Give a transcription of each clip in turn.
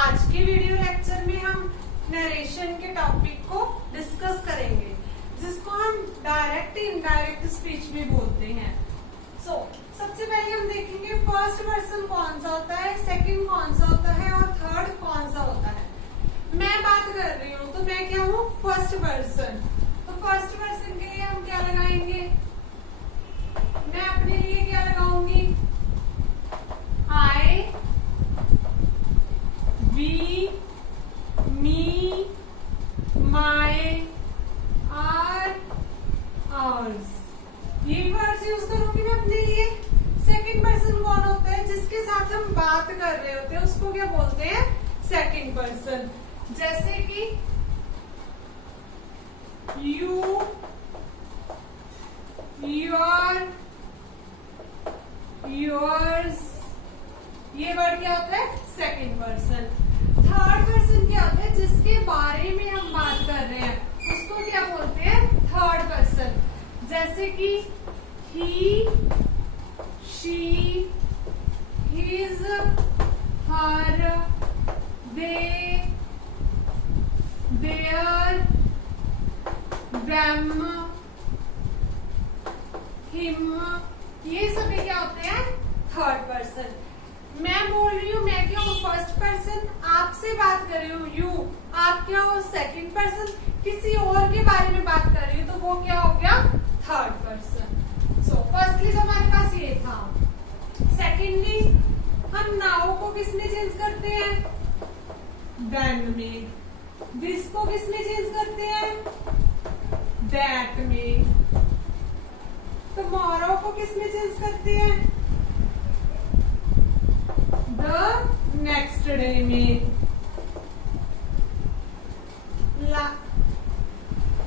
आज के video lecture में हम नरेशन के टॉपिक को डिस्कस करेंगे, जिसको हम डायरेक्ट इनडायरेक्ट स्पीच भी बोलते हैं। सबसे पहले हम देखेंगे फर्स्ट पर्सन कौन सा होता है, सेकंड कौन सा होता है और थर्ड कौन सा होता है। मैं बात कर रही हूँ तो मैं क्या हूँ, फर्स्ट पर्सन। तो फर्स्ट पर्सन के लिए हम क्या लगाएंगे, मैं अपने लिए क्या लगाऊंगी, I, we, me, my, our, ours, ये वर्ड्स यूज करूंगी मैं अपने लिए। सेकंड पर्सन कौन होता है, जिसके साथ हम बात कर रहे होते हैं उसको क्या बोलते हैं, सेकंड पर्सन। जैसे कि यू, योर, योर्स, ये वर्ड क्या होता है, सेकंड पर्सन। थर्ड पर्सन क्या होता है, जिसके बारे में हम बात कर रहे हैं उसको क्या बोलते हैं, थर्ड पर्सन। जैसे कि he, she, his, her, they, their, them, him, ये सभी क्या होते हैं, थर्ड पर्सन। मैं बोल रही हूँ, मैं क्या हूँ, फर्स्ट पर्सन, आपसे बात कर रही हूँ यू, आप क्या हो, सेकंड पर्सन, किसी और के बारे में बात कर रही हूँ तो वो क्या हो गया, थर्ड पर्सन। फर्स्टली तो हमारे पास ये था। सेकेंडली हम नाउ को किस में चेंज करते हैं, देन में। दिस को किस में चेंज करते हैं, दैट में। टुमारो को किस में चेंज करते हैं, द नेक्स्ट डे में।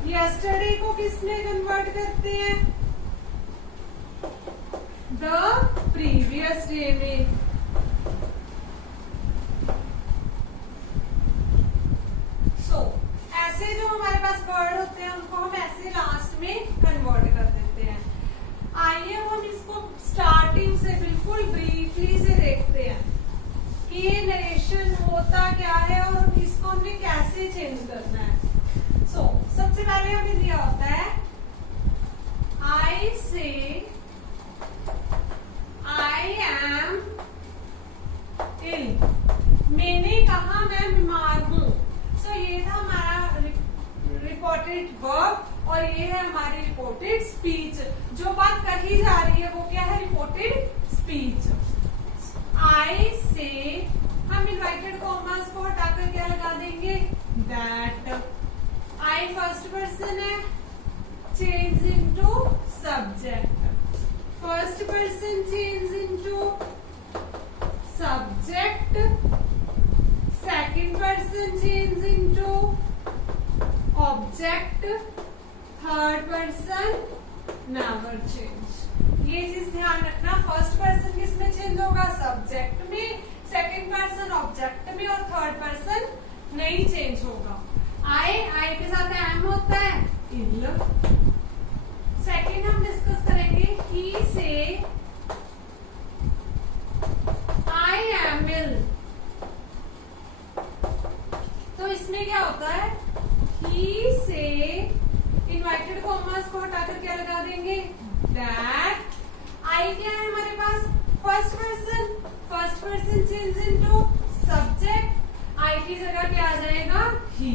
यस्टरडे को किस में कन्वर्ट करते हैं, द प्रीवियस डे में। ऐसे जो हमारे पास वर्ड होते हैं उनको हम ऐसे लास्ट में कन्वर्ट कर देते हैं। आइए हम इसको स्टार्टिंग से बिल्कुल ब्रीफली से देखते हैं कि ये नरेशन होता क्या है और इसको हमने कैसे चेंज करना है। सबसे पहले हमें दिया होता है आई से आई एम इल, मैंने कहा मैं बीमार हूं। ये था हमारा रिपोर्टेड वर्ब और ये है हमारी रिपोर्टेड स्पीच। जो बात कही जा रही है वो क्या है, रिपोर्टेड स्पीच। आई से हम इन्वाइटेड कॉमर्स को हटाकर क्या लगा देंगे, दैट। आई फर्स्ट पर्सन है, change into subject. First person change into subject, second person change into object, third person never change. ये चीज ध्यान रखना, फर्स्ट पर्सन किस में चेंज होगा, सब्जेक्ट में, सेकंड पर्सन ऑब्जेक्ट में और थर्ड पर्सन नहीं चेंज होगा। आई के साथ एम होता है, इल। सेकंड हम डिस्कस करेंगे ही से आई एम इल। तो इसमें क्या होता है, ही से इन्वाइटेड कॉमर्स को हटाकर क्या लगा देंगे, दैट। आई क्या है हमारे पास, first person, first person change into subject, I की जगह क्या आ जाएगा, ही।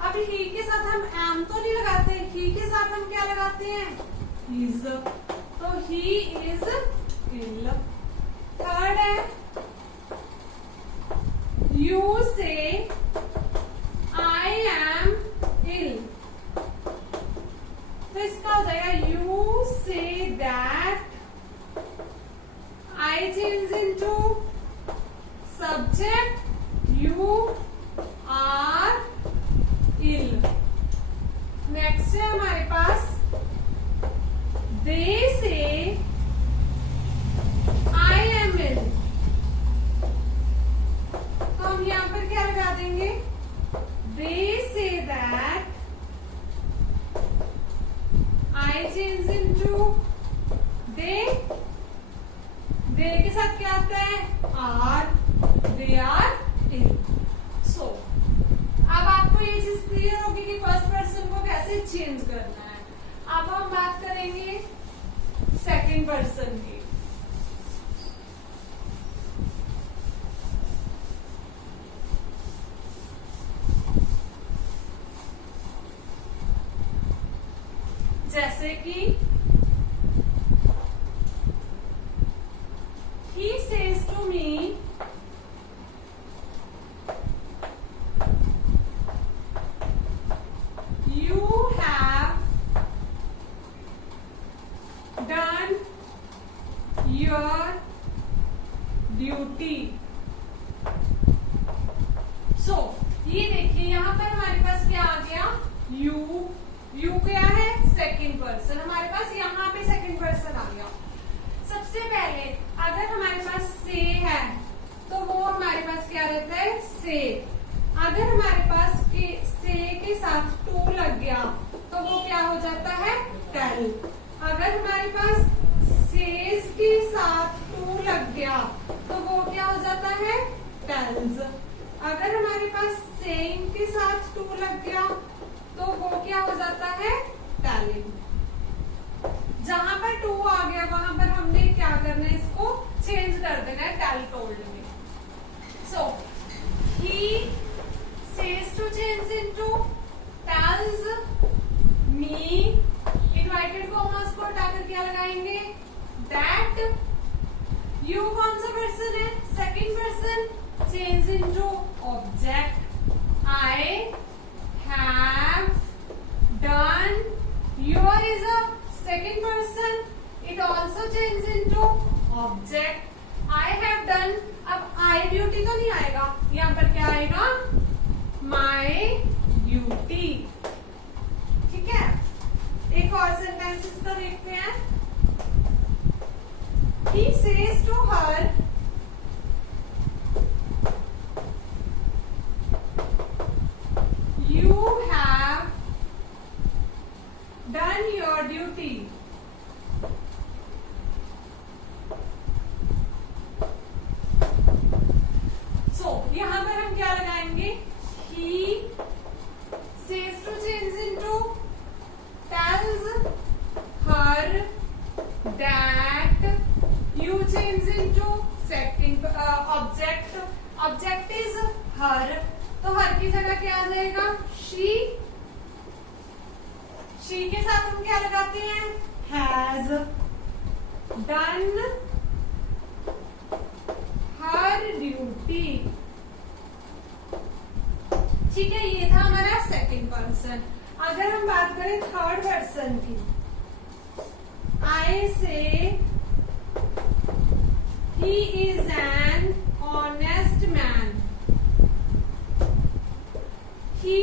अब ही के साथ हम एम तो नहीं लगाते, ही के साथ हम क्या लगाते हैं, इज। तो ही इज इल। थर्ड है यू से I am ill, तो इसका हो जाएगा you say that, I change into subject, you are ill। Next है हमारे पास they say I am ill, तो हम यहाँ पर क्या लगा देंगे, they say that, I change into they, they के साथ क्या आता है, are, they are ill। Clear होगी कि फर्स्ट पर्सन को कैसे चेंज करना है। अब हम बात करेंगे सेकंड पर्सन की। जैसे कि he says to me, you have done your duty. So ये देखिए यहाँ पर हमारे पास क्या आ गया, यू क्या है, सेकंड पर्सन। हमारे पास यहाँ पे सेकंड पर्सन आ गया। सबसे पहले अगर हमारे पास से है तो वो हमारे पास क्या रहता है, से। अगर हमारे पास से के साथ टू लग गया तो वो क्या हो जाता है, टेल। अगर हमारे पास सेज के साथ टू लग गया तो वो क्या हो जाता है, टेल्स। अगर हमारे पास सेइंग के साथ टू लग गया तो वो क्या हो जाता है, टेलिंग। जहां पर टू आ गया वहां पर हमने क्या करना है, इसको चेंज कर देना है टेल टोल्ड में। So he says to change into tells me. Inverted commas को हटाकर क्या लगाएंगे, दैट। यू कौन सा पर्सन है, second person. Change into object, I have done. Your is a second person, it also changes into object. I have done. अब I duty तो नहीं आएगा, यहाँ पर क्या आएगा, my duty। ठीक है, एक और सेंटेंस इसका देखते हैं। He says to her, you have done your duty. So यहाँ पर हम क्या लगाएंगे, he says to change into, tells her that, you change into second object, object is her, तो हर की जगह क्या आ जाएगा, she। शी के साथ हम क्या लगाते हैं, हैज डन हर ड्यूटी। ठीक है, ये था हमारा सेकंड पर्सन। अगर हम बात करें थर्ड पर्सन की, आई से he is an honest man. He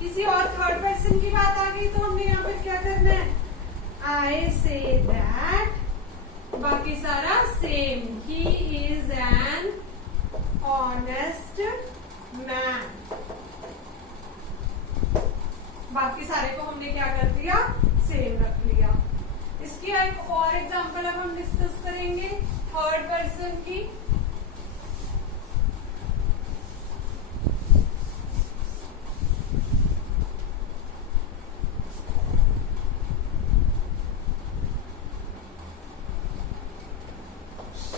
किसी और थर्ड पर्सन की बात आ गई तो हमने यहाँ पर क्या करना है, आई से दैट, बाकी सारा same. He is an honest man. बाकी सारे को हमने क्या कर दिया, सेम रख लिया। इसकी एक और एग्जांपल अब हम डिस्कस करेंगे थर्ड पर्सन की।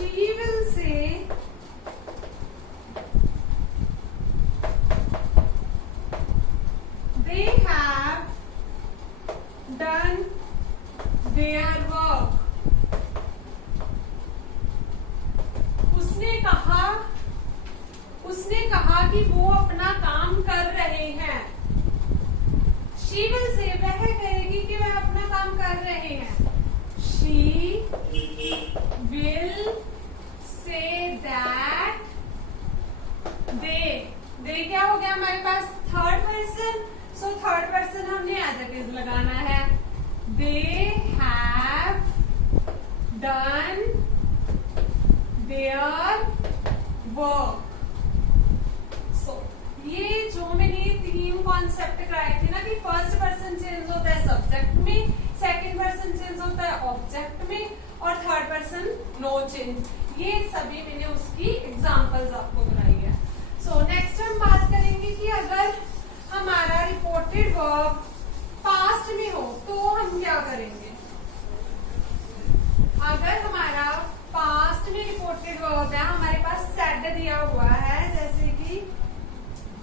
She will say, they have done their work. उसने कहा कि वो अपना काम कर रहे हैं। She will say, वह कहेगी कि वह अपना काम कर रहे हैं। She will say that they क्या हो गया हमारे पास, third person. So third person हमने एज इट इज लगाना है। They have done their work. So ये जो मैंने तीन कॉन्सेप्ट कराए थे ना कि फर्स्ट पर्सन चेंज होता है सब्जेक्ट में, सेकंड पर्सन चेंज होता है ऑब्जेक्ट में, और थर्ड पर्सन नो चेंज, ये सभी मैंने उसकी एग्जांपल्स आपको कराई है। सो नेक्स्ट हम बात करेंगे कि अगर हमारा रिपोर्टेड वर्ब पास्ट में हो तो हम क्या करेंगे? अगर हमारा पास्ट में रिपोर्टेड वर्ब है, हमारे पास सेड दिया हुआ है, जैसे कि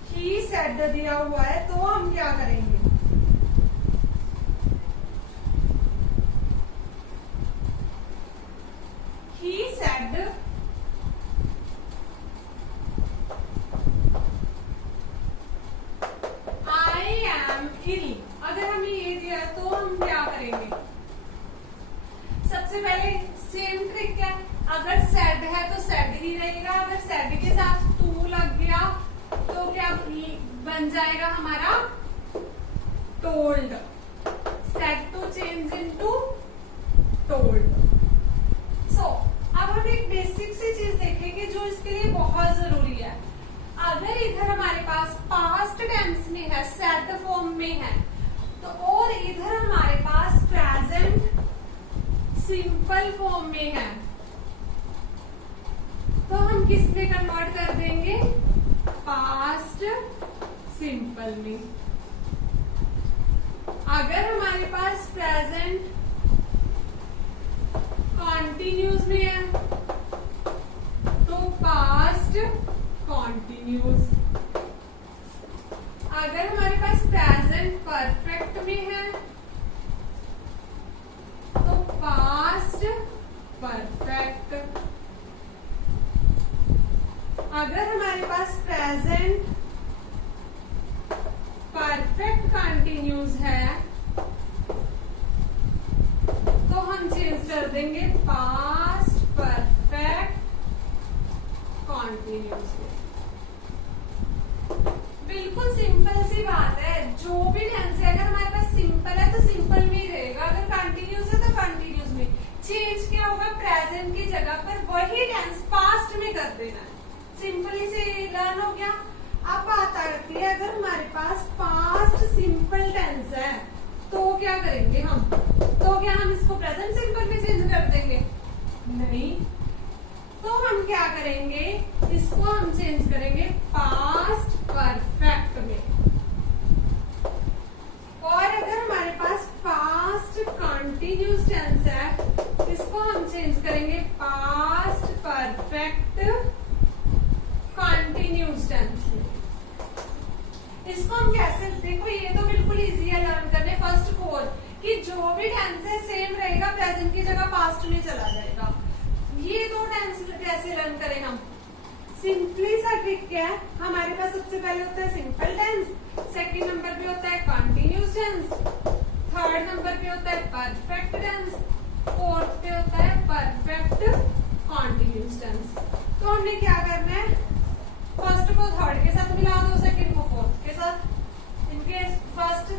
ही सेड दिया हुआ है, तो हम क्या करेंगे? He said I am ill. अगर हमें ये दिया तो हम क्या करेंगे? सबसे पहले सेम ट्रिक है, अगर सेड है तो सेड ही रहेगा, अगर सेड के साथ टू लग गया तो क्या बन जाएगा हमारा? Told. Said to change into told. So अब हम एक बेसिक सी चीज देखेंगे जो इसके लिए बहुत जरूरी है। अगर इधर हमारे पास पास्ट टेंस में है, सेड फॉर्म में है, तो और इधर हमारे पास प्रेजेंट सिंपल फॉर्म में है, तो हम किस में कन्वर्ट कर देंगे? पास्ट सिंपल में। अगर हमारे पास प्रेजेंट कॉन्टिन्यूस में है तो पास्ट कॉन्टिन्यूस। अगर हमारे पास प्रेजेंट परफेक्ट में है तो पास्ट परफेक्ट। अगर हमारे पास प्रेजेंट परफेक्ट कंटिन्यूस है तो हम चेंज कर देंगे पास्ट परफेक्ट कंटिन्यूस में। बिल्कुल सिंपल सी बात है, जो भी टेंस है अगर हमारे पास सिंपल है तो सिंपल में ही रहेगा, अगर कंटिन्यूस है तो कंटिन्यूस में। चेंज क्या होगा? प्रेजेंट की जगह पर वही टेंस पास्ट में कर देना है। सिंपली से लर्न हो गया। अब बात आती है, अगर हमारे पास पास्ट सिंपल टेंस है तो क्या करेंगे हम? तो क्या हम इसको प्रेजेंट सिंपल में चेंज कर देंगे? नहीं। तो हम क्या करेंगे? इसको हम चेंज करेंगे पास्ट परफेक्ट में। और अगर हमारे पास पास्ट कंटिन्यूस टेंस है, इसको हम चेंज करेंगे पास्ट परफेक्ट कंटिन्यूस टेंस में। इसको हम कैसे? देखो ये तो बिल्कुल इजी है लर्न करने। फर्स्ट फोर कि जो भी टेंस है सेम रहेगा, प्रेजेंट की जगह पास्ट में चला जाएगा। ये दो टेंस कैसे लर्न करें हम? सिंपली सा ट्रिक है, हमारे पास सबसे पहले होता है सिंपल टेंस, सेकंड नंबर पे होता है कंटिन्यूस टेंस, थर्ड नंबर पे होता है परफेक्ट टेंस, फोर्थ पे होता है परफेक्ट कंटिन्यूस टेंस। तो हमने क्या करना है? फर्स्ट को थर्ड के साथ मिला दो, सेकंड को फोर्थ के साथ। इनके फर्स्ट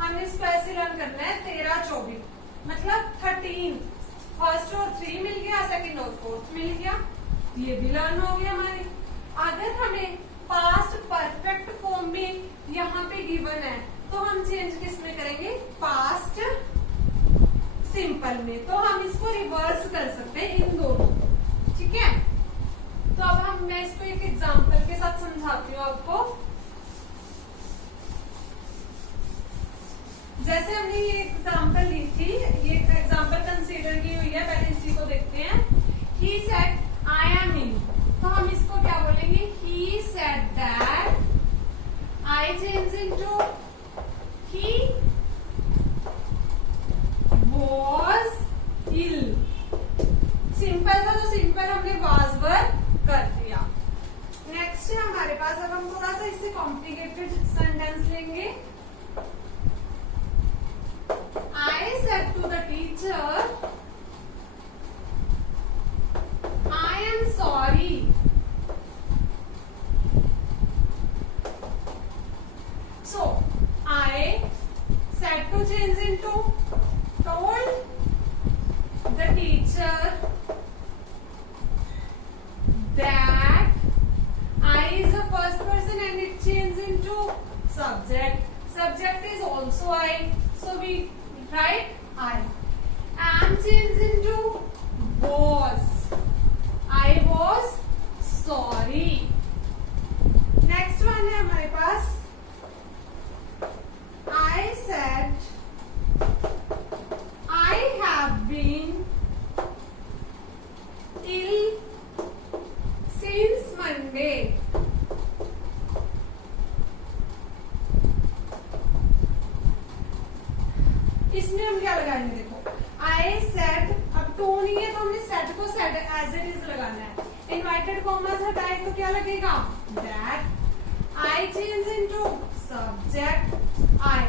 हमने इसको ऐसे लर्न करना है 13 24, मतलब 13। फर्स्ट और 3 मिल गया, सेकंड और फोर्थ मिल गया, ये भी लर्न हो गया हमारे। अगर हमें पास्ट परफेक्ट फॉर्म में यहाँ पे गिवन है तो हम चेंज किस में करेंगे? पास्ट सिंपल में। तो हम इसको रिवर्स कर सकते हैं इन दोनों को, ठीक है? तो अब मैं इसको एक एग्जांपल के साथ समझाती हूँ आपको। जैसे हमने ये एग्जांपल ली थी, ये एग्जांपल कंसीडर की हुई है, पहले इसी को देखते हैं। ही सेड आई एम इन, तो हम इसको क्या बोलेंगे? He said that I change into he was ill. Simple था तो सिंपल हमने वाज वर कर दिया। नेक्स्ट है हमारे पास, अब हम थोड़ा सा इससे कॉम्प्लिकेटेड सेंटेंस लेंगे। I said to the teacher, I am sorry. So, I said to change into told the teacher that I is the first person and it changes into subject. Subject is also I. So we write I. Am changed into was. I was sorry. Next one है हमारे पास इसमें हम क्या लगाएंगे, देखो I said, अब to नहीं है तो हमने सेड को सेड एज इट इज लगाना है। इनवर्टेड कॉमास हटाए तो क्या लगेगा, that. I change into subject आई।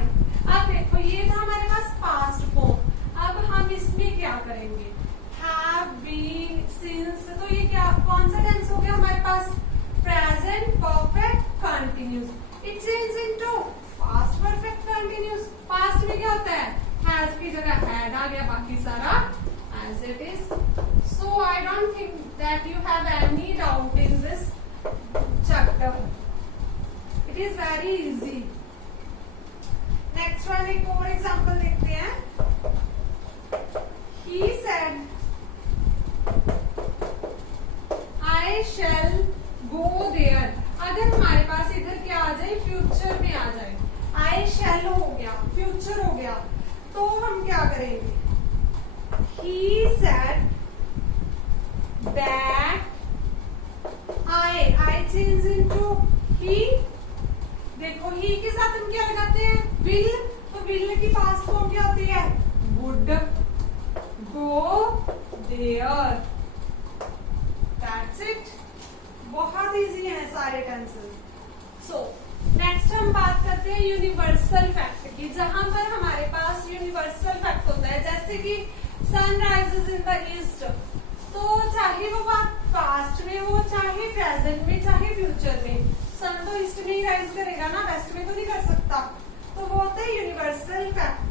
अब देखो ये था हमारे पास पास्ट फॉर्म। अब हम इसमें क्या करेंगे, हैव बीन, सिंस, तो ये क्या, कौन सा टेंस हो गया हमारे पास, present perfect continuous. It change into past perfect continuous. Past में क्या होता है, हैज की जगह हैड आ गया, बाकी सारा as it is. So I don't think that you have any doubt in this chapter, it is very easy. Next one, एक और एग्जांपल देखते हैं। He said, I shall go there। अगर हमारे पास इधर क्या आ जाए, फ्यूचर में आ जाए, I shall हो गया, फ्यूचर हो गया, तो हम क्या करेंगे, He said that I change into he। देखो ही के साथ हम क्या लगाते हैं, will, तो will की पास्ट फॉर्म क्या होती है, would go there। That's it। बहुत इजी है सारे टेंसेस। सो नेक्स्ट हम बात करते हैं यूनिवर्सल फैक्ट की, जहां पर हमारे पास यूनिवर्सल फैक्ट होता है, जैसे कि sun rises in the east, तो चाहे वो बात पास्ट में हो, चाहे प्रेजेंट में, चाहे फ्यूचर में, सन तो ईस्ट में ही राइज करेगा ना, वेस्ट में तो नहीं कर सकता, तो वो होता है यूनिवर्सल फैक्ट।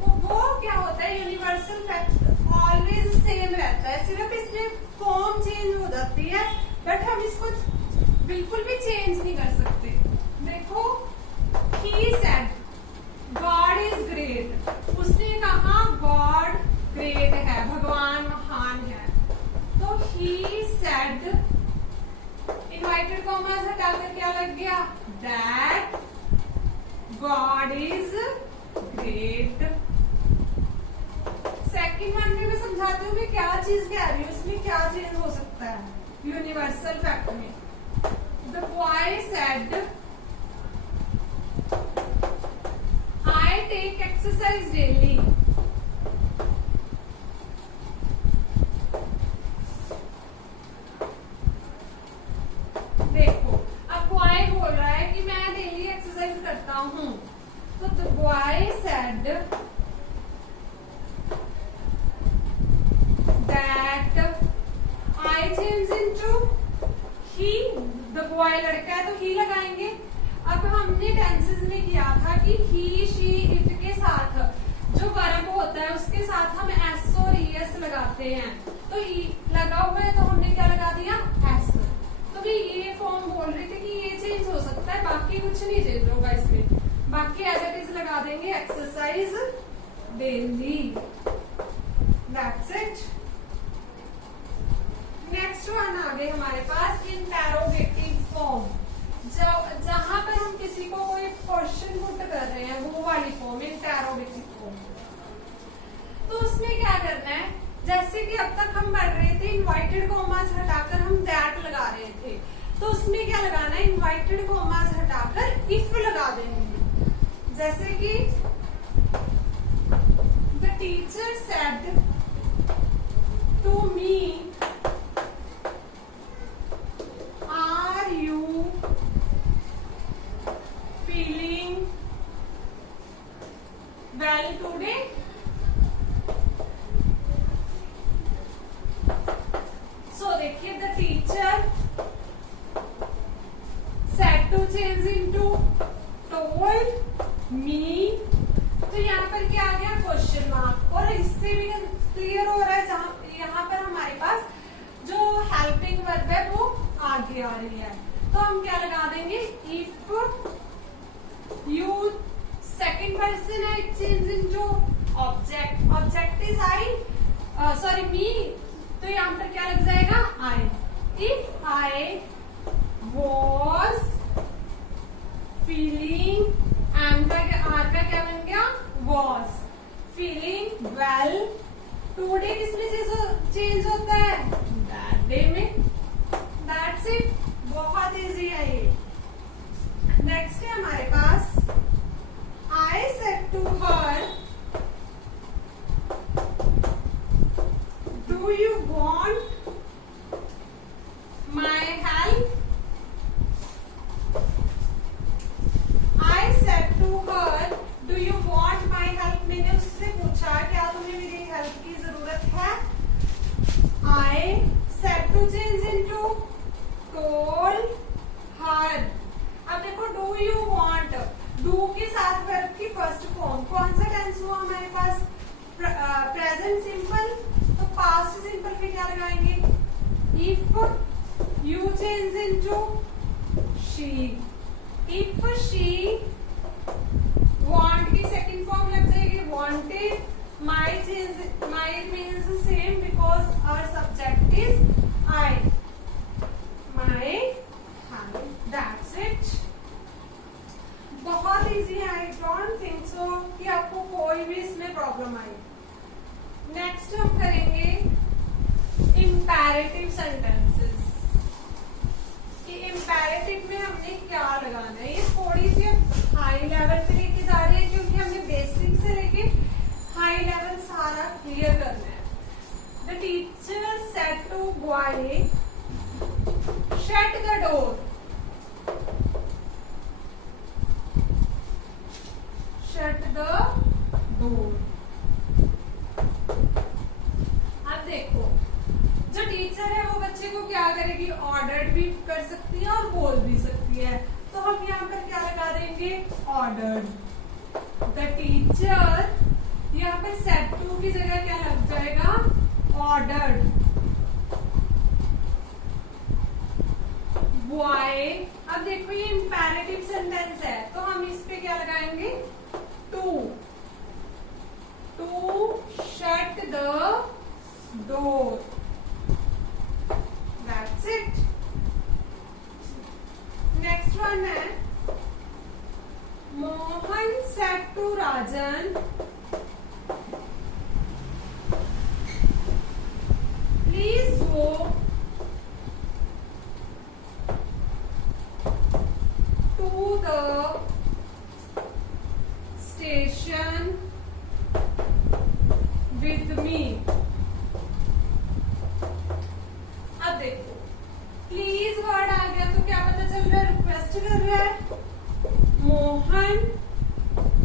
तो वो क्या होता है, यूनिवर्सल फैक्ट ऑलवेज सेम रहता है, सिर्फ इसमें फॉर्म चेंज हो जाती है, बट हम इसको बिल्कुल भी चेंज नहीं कर सकते। देखो he said God is great, उसने कहा God great है, भगवान महान है, तो he said, इनवर्टेड कॉमास हटाकर क्या लग गया, that God is great। Second one में मैं समझाती हूँ मैं क्या चीज कह रही हूँ, इसमें क्या चेंज हो सकता है यूनिवर्सल फैक्ट में। The boy said, I take exercise daily। देखो अब बॉय बोल रहा है कि मैं डेली एक्सरसाइज करता हूँ, तो the boy said that I change into he। the boy लड़का है तो he लगाएंगे। अब हमने टेंसेस में किया था कि he, she, it के साथ जो वर्ब होता है उसके साथ हम s और es लगाते हैं, तो e लगा हुआ है तो हमने क्या लगा दिया, s। तो मैं ये फॉर्म बोल रही थी कि ये चेंज हो सकता है, बाकी कुछ नहीं चेंज होगा इसमें, बाकी एज इट इज लगा देंगे, exercise daily. That's it. Next one आ गए हमारे पास इंटेरोगेटिव फॉर्म, जहां पर हम किसी को कोई क्वेश्चन पुट कर रहे हैं, वो वाली फॉर्म इंटेरोगेटिव फॉर्म। तो उसमें क्या करना है, जैसे कि अब तक हम पढ़ रहे थे इनवर्टेड कॉमास हटाकर हम दैट लगा रहे थे, तो उसमें क्या लगाना है, इनवर्टेड कॉमास हटाकर इफ लगा देंगे। जैसे कि the teacher said to me, are you feeling well today. So देखिए the teacher said to change into told me, तो यहाँ पर क्या आ गया, क्वेश्चन मार्क, और इससे भी क्लियर हो रहा है जहां यहाँ पर हमारे पास जो हेल्पिंग वर्ब है वो आगे आ रही है, तो हम क्या लगा देंगे, इफ यू, सेकंड पर्सन है, it change into object, object is I, sorry me, तो यहाँ पर क्या लग जाएगा, I. If I was feeling, am का आर का क्या बन गया, वॉज फीलिंग वेल टुडे, किसमें चेंज होता है, दैट डे में। दैट्स इट, बहुत इजी है ये। नेक्स्ट है हमारे पास, I said to her change into told her. अब देखो डू यू वांट, डू के साथ वर्ब की फर्स्ट फॉर्म कौन सा टेंस हुआ हमारे पास? Present simple. तो पास्ट सिंपल पे क्या लगाएंगे? If you change into she, if she want की सेकंड फॉर्म लग जाएगी wanted, my change, my means same because our subject is I, my, that's it. बहुत इजी है, आई डोंट थिंक सो कि आपको कोई भी इसमें प्रॉब्लम आई। नेक्स्ट हम करेंगे इंपैरेटिव सेंटेंसेस कि इंपैरेटिव में हमने क्या लगाना है। ये थोड़ी सी हाई लेवल पे लेके जा रहे हैं क्योंकि हमने बेसिक से लेके हाई लेवल सारा क्लियर करना है। The teacher said to boy shut the door, shut the door. अब देखो जो टीचर है वो बच्चे को क्या करेगी? ऑर्डर्ड भी कर सकती है और बोल भी सकती है। तो हम यहाँ पर क्या लगा देंगे? ऑर्डर्ड। द टीचर, यहाँ पर सेड टू की जगह क्या लग जाएगा? Ordered boy. अब देखो ये इंपैरेटिव सेंटेंस है तो हम इस पे क्या लगाएंगे? To, to shut the door, that's it. Next one है Mohan said to Rajan please go to the station with me. अब देखो प्लीज वर्ड आ गया तो क्या पता चल रहा है? रिक्वेस्ट कर रहा है। मोहन